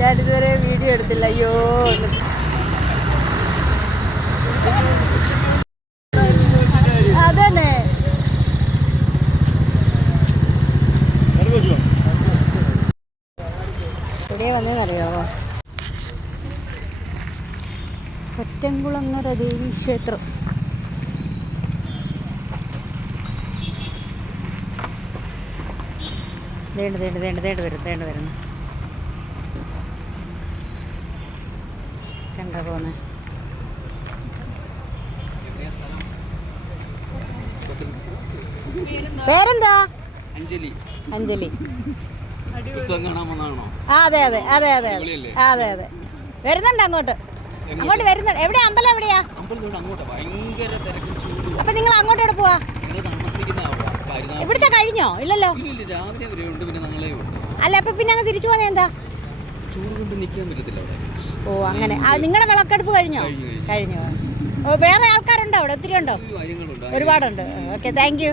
ഞാനിതുവരെ വീഡിയോ എടുത്തില്ല. അയ്യോ, അതന്നെ. എവിടെയാ വന്നതെന്നറിയാമോ? ചറ്റംകുളങ്ങര ദേവി ക്ഷേത്രം. വരുന്നു. കണ്ട പോന്നെ. പേരെന്താ? അഞ്ജലി. അതെ. വരുന്നുണ്ട് അങ്ങോട്ട് വരുന്നുണ്ട്. എവിടെയാ അമ്പലം? എവിടെയാ? അപ്പൊ നിങ്ങൾ അങ്ങോട്ടോടെ പോവാ? ഇവിടുത്തെ കഴിഞ്ഞോ? ഇല്ലല്ലോ. അല്ല, അപ്പൊ പിന്നെ അങ്ങ് തിരിച്ചു പോന്നെ എന്താ? ഓ, അങ്ങനെ. നിങ്ങളുടെ വിളക്കെടുപ്പ് കഴിഞ്ഞോ? കഴിഞ്ഞു. വേറെ ആൾക്കാരുണ്ടോ അവിടെ? ഒത്തിരി ഉണ്ടോ? ഒരുപാടുണ്ട്. Okay, thank you.